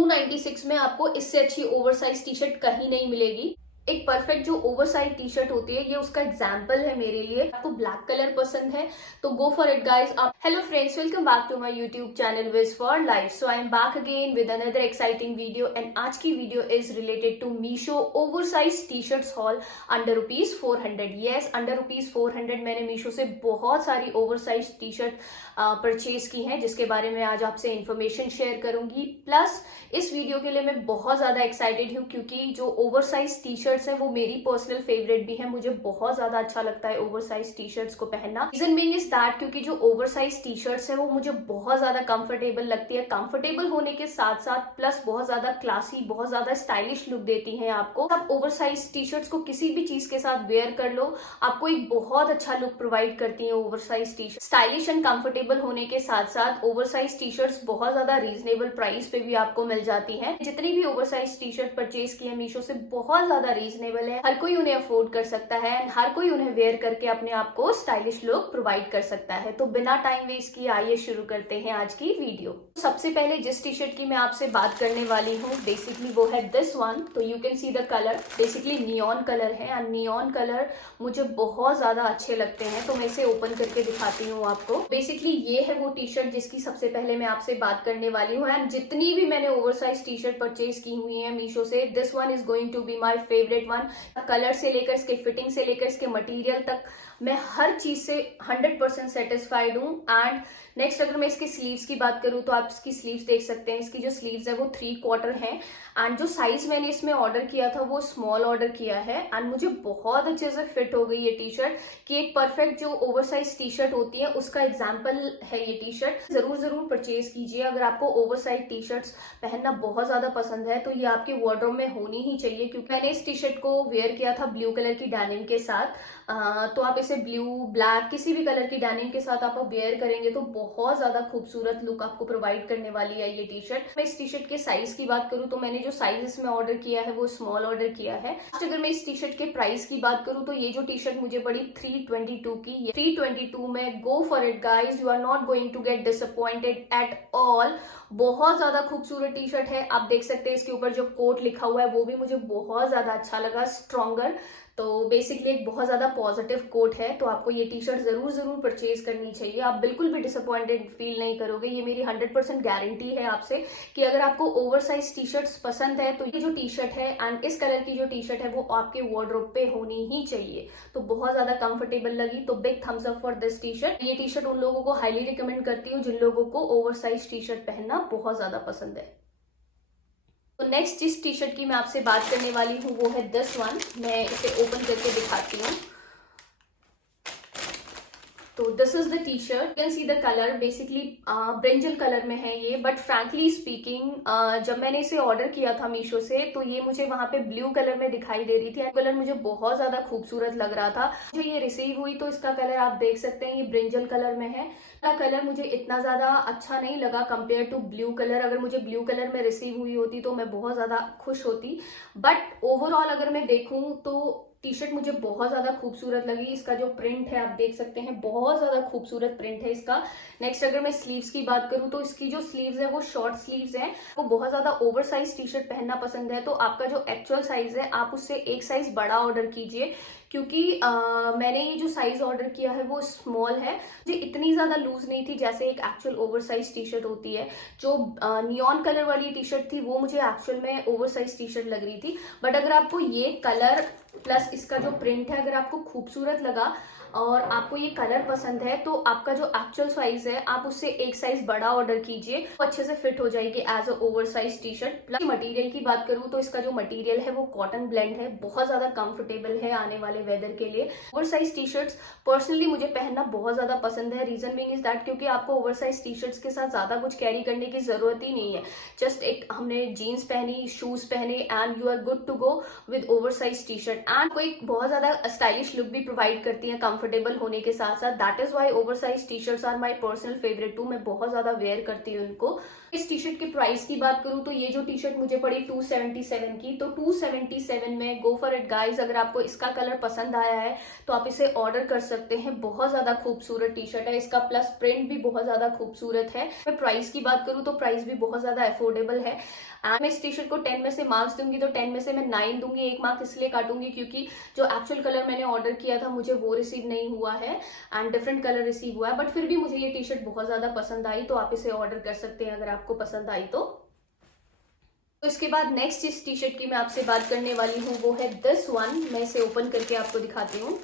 296 में आपको इससे अच्छी ओवरसाइज टी शर्ट कहीं नहीं मिलेगी। एक परफेक्ट जो ओवरसाइज टी शर्ट होती है, ये उसका एग्जाम्पल है मेरे लिए। आपको ब्लैक कलर पसंद है तो गो फॉर इट गाइज। आप hello friends, welcome back to my YouTube channel wiz for life. So I am back again with another exciting video and आज की video is related to Meesho oversize T shirts haul under ₹400। Yes, under ₹400 मैंने मीशो से बहुत सारी oversize T shirt purchase की हैं, जिसके बारे में आज आपसे इंफॉर्मेशन शेयर करूंगी। प्लस इस वीडियो के लिए मैं बहुत ज्यादा एक्साइटेड हूँ क्योंकि जो ओवरसाइज टी शर्ट्स हैं वो मेरी पर्सनल फेवरेट भी है। मुझे बहुत ज्यादा अच्छा लगता है ओवरसाइज टी शर्ट्स को पहनना। रीजन बीइंग इज दैट क्योंकि जो ओवरसाइज टी शर्ट्स है वो मुझे बहुत ज्यादा कंफर्टेबल लगती है। कंफर्टेबल होने के साथ साथ प्लस बहुत ज्यादा क्लासी, बहुत ज्यादा स्टाइलिश लुक देती हैं आपको। आप ओवरसाइज टी शर्ट्स को किसी भी चीज के साथ वेयर कर लो, आपको एक बहुत अच्छा लुक प्रोवाइड करती है oversize T shirt. Stylish and comfortable होने के साथ साथ ओवरसाइज टी शर्ट्स बहुत ज्यादा रीजनेबल प्राइस पे भी आपको मिल जाती हैं। जितनी भी ओवरसाइज टी शर्ट परचेज की है मीशो से, बहुत ज्यादा रीजनेबल है। हर कोई उन्हें अफोर्ड कर सकता है एंड हर कोई उन्हें वेयर करके अपने आप को स्टाइलिश लुक प्रोवाइड कर सकता है। तो बिना टाइम वेस्ट किए आइए शुरू करते हैं आज की वीडियो। सबसे पहले जिस टी शर्ट की मैं आपसे बात करने वाली हूँ बेसिकली वो है दिस वन। तो you can see the colour, basically neon colour है एंड नियॉन कलर मुझे बहुत ज्यादा अच्छे लगते हैं। तो मैं इसे ओपन करके दिखाती हूँ आपको। बेसिकली ये है वो टी शर्ट जिसकी सबसे पहले मैं आपसे बात करने वाली हूँ एंड जितनी भी मैंने ओवरसाइज टी शर्ट परचेज की हुई है मीशो से, this one is going to be my favourite one. Colour से लेकर इसके फिटिंग से लेकर इसके मटेरियल तक मैं हर चीज से 100% सेटिस्फाइड हूँ। एंड नेक्स्ट अगर मैं इसके स्लीव्स की बात करूँ तो आप इसकी स्लीव्स देख सकते हैं। इसकी जो स्लीव्स है वो 3/4 है एंड जो साइज मैंने इसमें ऑर्डर किया था वो स्मॉल ऑर्डर किया है एंड मुझे बहुत अच्छे से फिट हो गई ये टी शर्ट कि एक परफेक्ट जो ओवरसाइज टी शर्ट होती है उसका एग्जाम्पल है ये टी शर्ट। जरूर परचेज कीजिए अगर आपको ओवरसाइज टी शर्ट्स पहनना बहुत ज्यादा पसंद है तो ये आपके वार्डरोब में होनी ही चाहिए। क्योंकि मैंने इस टी शर्ट को वेयर किया था ब्लू कलर की डेनिम के साथ। तो आप इसे ब्लू, ब्लैक, किसी भी कलर की डेनिम के साथ आप वेयर करेंगे तो बहुत ज्यादा खूबसूरत लुक आपको प्रोवाइड करने वाली है ये टी शर्ट। मैं इस टी शर्ट के साइज की बात करूँ तो मैंने जो साइज इसमें ऑर्डर किया है वो स्मॉल ऑर्डर किया है। अगर मैं इस टी शर्ट के प्राइस की बात करूँ तो ये जो टी शर्ट मुझे पड़ी 322 की। 322 में go for it guys, you are not going to get disappointed at all. बहुत ज्यादा खूबसूरत टी शर्ट है। आप देख सकते हैं इसके ऊपर जो कोट लिखा हुआ है वो भी मुझे बहुत ज्यादा अच्छा लगा, स्ट्रॉन्गर। तो बेसिकली एक बहुत ज्यादा पॉजिटिव कोट है। तो आपको ये टी शर्ट जरूर परचेज करनी चाहिए। आप बिल्कुल भी डिसअपॉइंटेड फील नहीं करोगे। ये मेरी 100% गारंटी है आपसे कि अगर आपको ओवरसाइज टी शर्ट्स पसंद है तो ये जो टी शर्ट है एंड इस कलर की जो टी शर्ट है वो आपके वार्डरोब पे होनी ही चाहिए। तो बहुत ज्यादा कंफर्टेबल लगी, तो big thumbs up for this T shirt. ये टी शर्ट उन लोगों को हाईली रिकमेंड करती हूँ जिन लोगों को ओवरसाइज टी शर्ट पहनना बहुत ज्यादा पसंद है। तो नेक्स्ट जिस टी शर्ट की मैं आपसे बात करने वाली हूँ वो है दिस वन। मैं इसे ओपन करके दिखाती हूँ। तो this is the T shirt, you can see the colour. Basically brinjal colour में है ये, बट फ्रैंकली स्पीकिंग जब मैंने इसे ऑर्डर किया था मीशो से तो ये मुझे वहां पे ब्लू कलर में दिखाई दे रही थी। कलर मुझे बहुत ज्यादा खूबसूरत लग रहा था। जो ये रिसीव हुई तो इसका कलर आप देख सकते हैं, ये ब्रिंजल कलर में है। कलर मुझे इतना ज्यादा अच्छा नहीं लगा कंपेयर टू ब्लू कलर। अगर मुझे ब्लू कलर में रिसीव हुई होती तो मैं बहुत ज्यादा खुश होती। बट ओवरऑल अगर मैं देखूं तो टी शर्ट मुझे बहुत ज्यादा खूबसूरत लगी। इसका जो प्रिंट है आप देख सकते हैं, बहुत ज्यादा खूबसूरत प्रिंट है इसका। नेक्स्ट अगर मैं स्लीव्स की बात करूं तो इसकी जो स्लीव्स है वो शॉर्ट स्लीव्स हैं। वो बहुत ज्यादा ओवरसाइज टी शर्ट पहनना पसंद है तो आपका जो एक्चुअल साइज है आप उससे एक साइज बड़ा ऑर्डर कीजिए। क्योंकि मैंने ये जो साइज ऑर्डर किया है वो स्मॉल है। मुझे इतनी ज्यादा लूज नहीं थी जैसे एक एक्चुअल ओवरसाइज टी शर्ट होती है। जो नियॉन कलर वाली टी शर्ट थी वो मुझे एक्चुअल में ओवरसाइज टी शर्ट लग रही थी। बट अगर आपको ये कलर प्लस इसका जो प्रिंट है अगर आपको खूबसूरत लगा और आपको ये कलर पसंद है तो आपका जो एक्चुअल साइज है आप उससे एक साइज बड़ा ऑर्डर कीजिए, तो अच्छे से फिट हो जाएगी as a oversize T shirt. Plus material की बात करूं तो इसका जो मटेरियल है वो कॉटन ब्लेंड है, बहुत ज्यादा कंफर्टेबल है आने वाले वेदर के लिए। ओवरसाइज टी शर्ट्स पर्सनली मुझे पहनना बहुत ज्यादा पसंद है। रीजन बीइंग इज दैट क्योंकि आपको ओवरसाइज टी शर्ट्स के साथ ज्यादा कुछ कैरी करने की जरूरत ही नहीं है। जस्ट एक हमने जीन्स पहनी, शूज पहने and you are good to go with oversize T shirt. And कोई बहुत ज्यादा स्टाइलिश लुक भी प्रोवाइड करती है कंफर्टेबल होने के साथ साथ। That is why oversize T shirts are my personal favourite too. मैं बहुत ज्यादा वेयर करती हूँ इनको। इस टी शर्ट के प्राइस की बात करूं तो ये जो टी शर्ट मुझे पड़ी 277 की। तो 277 में गो फॉर इट गाइज। अगर आपको इसका कलर पसंद आया है तो आप इसे ऑर्डर कर सकते हैं। बहुत ज्यादा खूबसूरत टी शर्ट है, इसका प्लस प्रिंट भी बहुत ज्यादा खूबसूरत है। मैं प्राइस की बात करूं तो प्राइस भी बहुत ज्यादा अफोर्डेबल है। एंड मैं इस टी शर्ट को 10 में से मार्क्स दूंगी तो 10 में से मैं 9 दूंगी। 1 मार्क इसलिए काटूंगी क्योंकि जो एक्चुअल कलर मैंने ऑर्डर किया था मुझे वो रिसीव नहीं हुआ है एंड डिफरेंट कलर रिसीव हुआ है, बट फिर भी मुझे ये टी शर्ट बहुत ज्यादा पसंद आई, तो आप इसे ऑर्डर कर सकते हैं अगर आपको पसंद आई तो। इसके बाद नेक्स्ट इस टी शर्ट की मैं आपसे बात करने वाली हूँ वो है दिस वन। मैं इसे ओपन करके आपको दिखाती हूँ।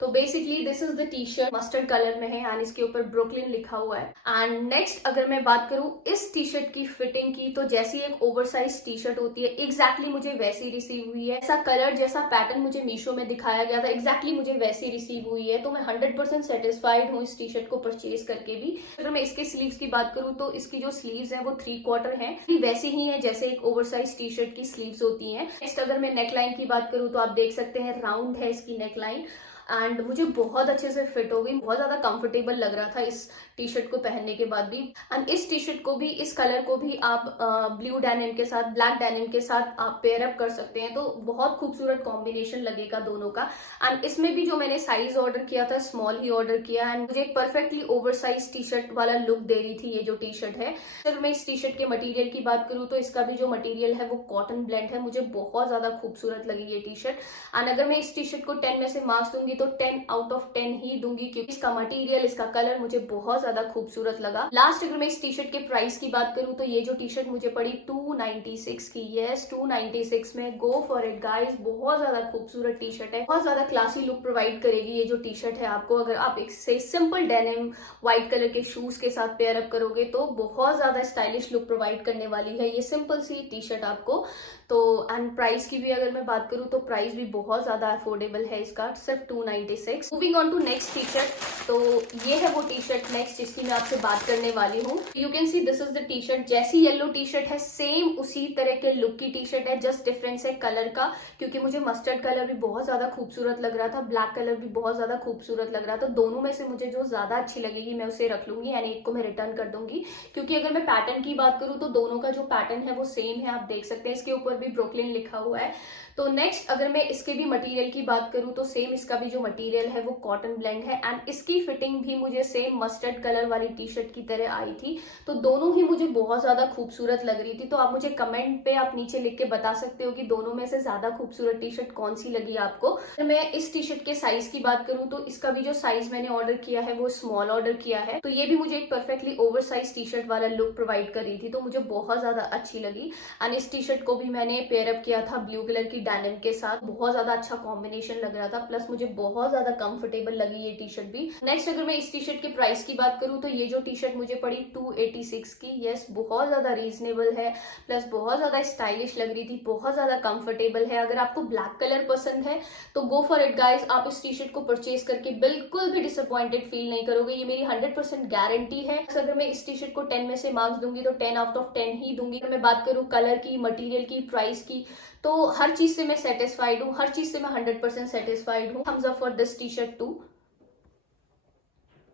तो basically this is the T shirt, mustard colour में है एंड इसके ऊपर ब्रुकलिन लिखा हुआ है। एंड नेक्स्ट अगर मैं बात करूं इस टी शर्ट की फिटिंग की, तो जैसी एक ओवरसाइज टी शर्ट होती है एग्जैक्टली मुझे वैसी रिसीव हुई है। ऐसा कलर जैसा पैटर्न मुझे मीशो में दिखाया गया था एग्जैक्टली मुझे वैसी रिसीव हुई है, तो मैं 100% सेटिस्फाइड हूँ इस टी शर्ट को परचेज करके भी। अगर मैं इसके स्लीव्स की बात करूँ तो इसकी जो स्लीव्स है वो 3/4 है, वैसी ही है जैसे एक ओवरसाइज टी शर्ट की स्लीव्स होती है। नेक्स्ट अगर मैं नेकलाइन की बात करूँ तो आप देख सकते हैं राउंड है इसकी नेकलाइन एंड मुझे बहुत अच्छे से फिट हो गई, बहुत ज्यादा कंफर्टेबल लग रहा था इस टी शर्ट को पहनने के बाद भी। एंड इस टी शर्ट को भी, इस कलर को भी आप ब्लू डेनिम के साथ, ब्लैक डेनिम के साथ आप पेयर अप कर सकते हैं, तो बहुत खूबसूरत कॉम्बिनेशन लगेगा दोनों का। एंड इसमें भी जो मैंने साइज ऑर्डर किया था स्मॉल ही ऑर्डर किया एंड मुझे एक परफेक्टली ओवरसाइज टी शर्ट वाला लुक दे रही थी ये जो टी शर्ट है। अगर मैं इस टी शर्ट के मटेरियल की बात करूँ तो इसका भी जो मटेरियल है वो कॉटन ब्लेंड है, मुझे बहुत ज्यादा खूबसूरत लगी ये टी शर्ट। एंड अगर मैं इस टी शर्ट को 10 में से मार्क्स दूंगी तो 10 आउट ऑफ 10 ही दूंगी क्योंकि इसका मटेरियल, इसका कलर मुझे बहुत ज्यादा खूबसूरत लगा। लास्ट अगर मैं इस टी शर्ट के प्राइस की बात करूं तो ये जो टी शर्ट मुझे पड़ी 296 की। यस 296 में, गो फॉर इट गाइस। बहुत ज्यादा खूबसूरत टी शर्ट है, बहुत ज्यादा क्लासी लुक प्रोवाइड करेगी ये जो टी शर्ट है आपको। अगर आप इससे सिंपल डेनिम व्हाइट कलर के शूज के साथ पेयर अप करोगे तो बहुत ज्यादा स्टाइलिश लुक प्रोवाइड करने वाली है ये सिंपल सी टी शर्ट आपको। तो एंड प्राइस की भी अगर मैं बात करूं तो प्राइस भी बहुत ज्यादा अफोर्डेबल है इसका, सिर्फ 296। Moving on to next T shirt, तो ये है वो टी शर्ट नेक्स्ट जिसकी मैं आपसे बात करने वाली हूँ। You can see this is the T shirt. जैसी येलो टी शर्ट है सेम उसी तरह के लुक की टी शर्ट है, जस्ट डिफरेंस है कलर का, क्योंकि मुझे मस्टर्ड कलर भी बहुत ज्यादा खूबसूरत लग रहा था, ब्लैक कलर भी बहुत ज्यादा खूबसूरत लग रहा था। दोनों में से मुझे जो ज्यादा अच्छी लगेगी मैं उसे रख लूंगी यानी एक को मैं रिटर्न कर दूंगी, क्योंकि अगर मैं पैटर्न की बात करूँ तो दोनों का जो पैटर्न है वो सेम है। आप देख सकते हैं इसके ऊपर भी ब्रुकलिन लिखा हुआ है। तो नेक्स्ट अगर मैं इसके भी मटेरियल की बात करूं तो सेम इसका भी जो मटेरियल है वो कॉटन ब्लेंड है एंड इसकी फिटिंग भी मुझे सेम मस्टर्ड कलर वाली टी शर्ट की तरह आई थी। तो दोनों ही मुझे बहुत ज्यादा खूबसूरत लग रही थी। तो आप मुझे कमेंट पे आप नीचे लिख के बता सकते हो कि दोनों में से ज्यादा खूबसूरत टी शर्ट कौन सी लगी आपको। अगर मैं इस टी शर्ट के साइज की बात करूं तो इसका भी जो साइज मैंने ऑर्डर किया है वो स्मॉल ऑर्डर किया है, तो ये भी मुझे एक परफेक्टली ओवरसाइज टी शर्ट वाला लुक प्रोवाइड कर रही थी, तो मुझे बहुत ज्यादा अच्छी लगी। एंड इस टी शर्ट को भी मैंने पेयर अप किया था ब्लू कलर की डेनिम के साथ, बहुत ज्यादा अच्छा कॉम्बिनेशन लग रहा था, प्लस मुझे बहुत ज्यादा कंफर्टेबल लगी ये टी शर्ट भी। नेक्स्ट अगर मैं इस टी शर्ट के प्राइस की बात करूं तो ये जो टी शर्ट मुझे पड़ी 286 की। यस बहुत ज्यादा रीजनेबल है, प्लस बहुत ज्यादा स्टाइलिश लग रही थी, बहुत ज्यादा कंफर्टेबल है। अगर आपको ब्लैक कलर पसंद है तो गो फॉर इट गाइज। आप इस टी शर्ट को परचेज करके बिल्कुल भी डिसअपॉइंटेड फील नहीं करोगे, ये मेरी 100% गारंटी है। अगर मैं इस टी शर्ट को 10 में से मार्क्स दूंगी तो 10 आउट ऑफ 10 ही दूंगी। अगर मैं बात करूं कलर की, मटेरियल की, प्राइस की, तो हर चीज से मैं सेटिस्फाइड हूँ, हर चीज से मैं 100% सेटिस्फाइड हूँ। Thumbs up for this T shirt too.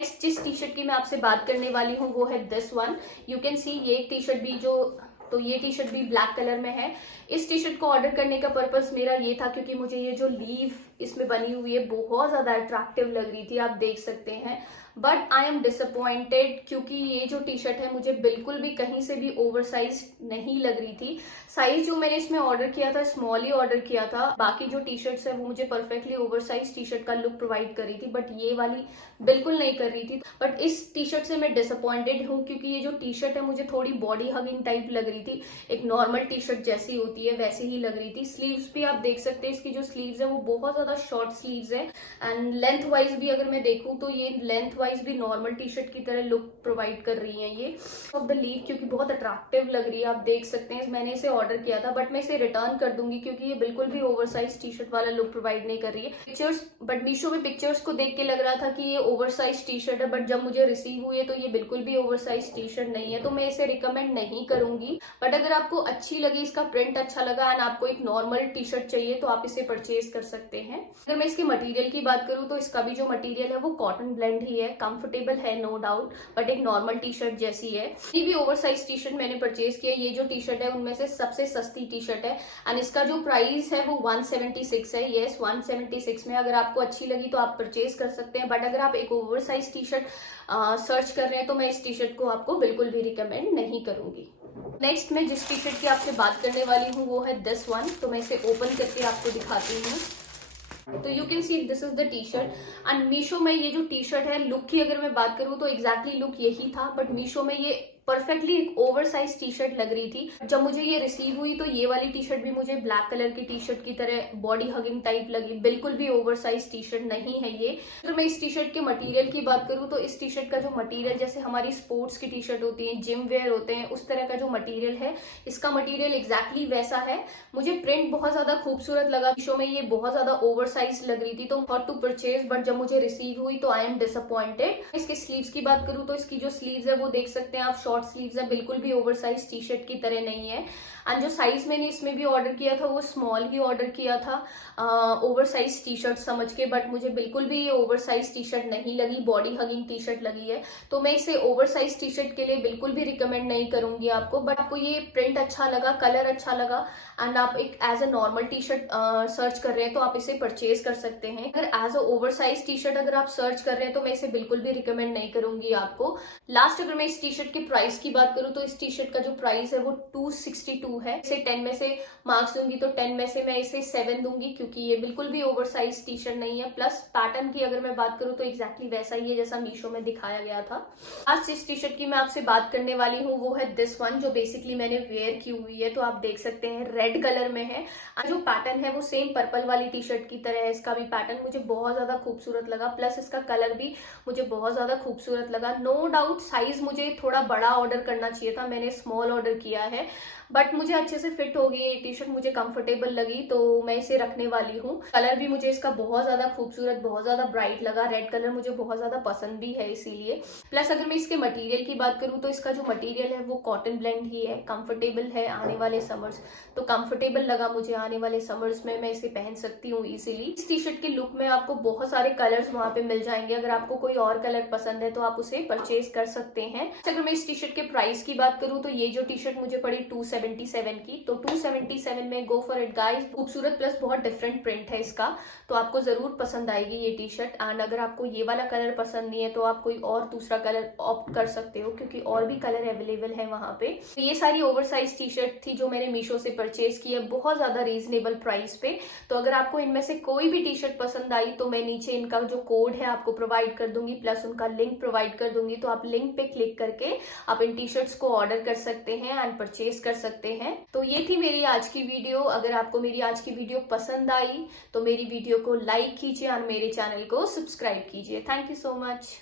जिस टी शर्ट की मैं आपसे बात करने वाली हूँ वो है this one. You can see ये टी शर्ट भी जो, तो ये टी शर्ट भी ब्लैक कलर में है। इस टी शर्ट को ऑर्डर करने का पर्पस मेरा ये था क्योंकि मुझे ये जो लीव इसमें बनी हुई है बहुत ज्यादा अट्रैक्टिव लग रही थी, आप देख सकते हैं। बट आई एम डिसअपॉइंटेड क्योंकि ये जो टी शर्ट है मुझे बिल्कुल भी कहीं से भी ओवरसाइज नहीं लग रही थी। साइज जो मैंने इसमें ऑर्डर किया था स्मॉल ही ऑर्डर किया था, बाकी जो टी शर्ट्स है वो मुझे परफेक्टली ओवरसाइज टी शर्ट का लुक प्रोवाइड कर रही थी, बट ये वाली बिल्कुल नहीं कर रही थी। बट इस टी शर्ट से मैं डिसअपॉइंटेड हूँ क्योंकि ये जो टी शर्ट है मुझे थोड़ी बॉडी हगिंग टाइप लग रही थी, एक नॉर्मल टी शर्ट जैसी होती है वैसी ही लग रही थी। स्लीव्स भी आप देख सकते हैं, इसकी जो स्लीव्स है वो बहुत ज्यादा शॉर्ट स्लीव्स है एंड लेंथ वाइज भी अगर मैं देखूं तो ये लेंथ वाइज भी नॉर्मल टी शर्ट की तरह लुक प्रोवाइड कर रही है ये ऑफ द लीव, क्योंकि बहुत अट्रैक्टिव लग रही है, आप देख सकते हैं। मैंने इसे ऑर्डर किया था बट मैं इसे रिटर्न कर दूंगी क्योंकि ये बिल्कुल भी ओवरसाइज टी शर्ट वाला लुक प्रोवाइड नहीं कर रही है। पिक्चर्स, बट मीशो में पिक्चर्स को देख के लग रहा था कि ये ओवरसाइज टी शर्ट है, बट जब मुझे रिसीव हुई है तो ये बिल्कुल भी ओवरसाइज टी शर्ट नहीं है, तो मैं इसे रिकमेंड नहीं करूंगी। बट अगर आपको अच्छी लगी, इसका प्रिंट अच्छा लगा एंड आपको एक नॉर्मल टी शर्ट चाहिए तो आप इसे परचेज कर सकते हैं। अगर मैं इसके मटेरियल की बात करूं तो इसका भी जो मटेरियल है वो कॉटन ब्लेंड ही है, कंफर्टेबल है नो डाउट, बट एक नॉर्मल टी शर्ट जैसी है। ये भी ओवर साइज टी शर्ट मैंने परचेज किया। ये जो टी शर्ट है उनमें से सबसे सस्ती टी शर्ट है एंड इसका जो प्राइस है वो 176 है। यस 176 में अगर आपको अच्छी लगी तो आप परचेज कर सकते हैं, बट अगर आप एक over size T shirt search कर रहे हैं तो मैं इस टी शर्ट को आपको बिल्कुल भी रिकमेंड नहीं करूंगी। नेक्स्ट मैं जिस टी शर्ट की आपसे बात करने वाली हूँ वो है दिस वन। तो मैं इसे ओपन करके आपको दिखाती हूँ। तो you can see this is the T shirt and Meesho में ये जो टी शर्ट है, लुक की अगर मैं बात करूँ तो एग्जैक्टली लुक यही था, बट मीशो में ये परफेक्टली एक ओवर साइज टी शर्ट लग रही थी। जब मुझे ये रिसीव हुई तो ये वाली टी शर्ट भी मुझे ब्लैक कलर की टी शर्ट की तरह बॉडी हगिंग टाइप लगी, बिल्कुल भी ओवर साइज टी शर्ट नहीं है ये। अगर मैं इस टी शर्ट के मटेरियल की बात करूँ तो इस टी शर्ट का जो मटेरियल, जैसे हमारी स्पोर्ट्स की टी शर्ट होती है, जिम वेयर होते हैं, उस तरह का जो मटेरियल है, इसका मटेरियल एग्जैक्टली वैसा है। मुझे प्रिंट बहुत ज्यादा खूबसूरत लगा। मीशो में ये बहुत ज्यादा ओवर साइज लग रही थी तो थॉट टू परचेज, बट जब मुझे रिसीव हुई तो आई एम डिसअपॉइंटेड। इसके स्लीव्स की बात करूँ तो इसकी जो स्लीव्स है वो देख सकते हैं आप, शॉर्ट स्लीव्स है, बिल्कुल भी ओवर साइज टी शर्ट की तरह नहीं है। एंड जो साइज मैंने इसमें भी ऑर्डर किया था वो स्मॉल ही ऑर्डर किया था ओवर साइज टी शर्ट समझ के, बट मुझे बिल्कुल भी ये ओवर साइज टी शर्ट नहीं लगी, बॉडी हगिंग टी शर्ट लगी है। तो मैं इसे ओवर साइज टी शर्ट के लिए बिल्कुल भी रिकमेंड नहीं करूंगी आपको, बट आपको ये प्रिंट अच्छा लगा, कलर अच्छा लगा एंड आप एक as a normal T shirt search कर रहे हैं तो आप इसे परचेज कर सकते हैं। अगर as a over size T shirt अगर आप सर्च कर रहे हैं तो मैं इसे बिल्कुल भी रिकमेंड नहीं करूंगी आपको। लास्ट अगर मैं इस टी शर्ट के प्राइस की बात करूं तो इस टी शर्ट का जो प्राइस है वो 262 है। इसे 10 में से मार्क्स दूंगी तो 10 में से मैं इसे 7 दूंगी, क्योंकि ये बिल्कुल भी ओवर साइज टी शर्ट नहीं है। प्लस पैटर्न की अगर मैं बात करूं तो एग्जैक्टली वैसा ही है जैसा मीशो में दिखाया गया था। आज जिस टी शर्ट की मैं आपसे बात करने वाली हूँ वो है दिस वन, जो बेसिकली मैंने वेयर की हुई है। तो आप देख सकते हैं रेड कलर में है। जो पैटर्न है वो सेम पर्पल वाली टी शर्ट की तरह है। इसका भी पैटर्न मुझे बहुत ज्यादा खूबसूरत लगा, प्लस इसका कलर भी मुझे बहुत ज्यादा खूबसूरत लगा। नो डाउट साइज मुझे थोड़ा बड़ा ऑर्डर करना चाहिए था, मैंने स्मॉल ऑर्डर किया है, बट मुझे अच्छे से फिट हो गई ये टी शर्ट, मुझे कंफर्टेबल लगी तो मैं इसे रखने वाली हूँ। कलर भी मुझे इसका बहुत ज्यादा खूबसूरत, बहुत ज्यादा ब्राइट लगा। रेड कलर मुझे बहुत ज्यादा पसंद भी है इसीलिए। प्लस अगर मैं इसके मटेरियल की बात करूँ तो इसका जो मटेरियल है वो कॉटन ब्लेंड ही है, कंफर्टेबल है आने वाले समर्स, तो कंफर्टेबल लगा मुझे। आने वाले समर्स में मैं इसे पहन सकती हूँ इजीली। इस टी शर्ट के लुक में आपको बहुत सारे कलर्स वहां पे मिल जाएंगे। अगर आपको कोई और कलर पसंद है तो आप उसे परचेज कर सकते हैं। अगर मैं इस टी शर्ट के प्राइस की बात करूँ तो ये जो टी शर्ट मुझे पड़ी 277 की, तो 277 में गो फॉर इट गाइस। खूबसूरत प्लस बहुत डिफरेंट प्रिंट है इसका, तो आपको जरूर पसंद आएगी ये टी शर्ट। एंड अगर आपको ये वाला कलर पसंद नहीं है तो आप कोई और दूसरा कलर ऑप्ट कर सकते हो, क्योंकि और भी कलर अवेलेबल है वहां पे। तो ये सारी ओवर साइज टी शर्ट थी जो मैंने मीशो से परचेज की है बहुत ज्यादा रीजनेबल प्राइस पे। तो अगर आपको इनमें से कोई भी टी शर्ट पसंद आई तो मैं नीचे इनका जो कोड है आपको प्रोवाइड कर दूंगी, प्लस उनका लिंक प्रोवाइड कर दूंगी। तो आप लिंक पे क्लिक करके आप इन टी शर्ट्स को ऑर्डर कर सकते हैं एंड परचेज कर सकते हैं। तो ये थी मेरी आज की वीडियो। अगर आपको मेरी आज की वीडियो पसंद आई तो मेरी वीडियो को लाइक कीजिए और मेरे चैनल को सब्सक्राइब कीजिए। Thank you so much.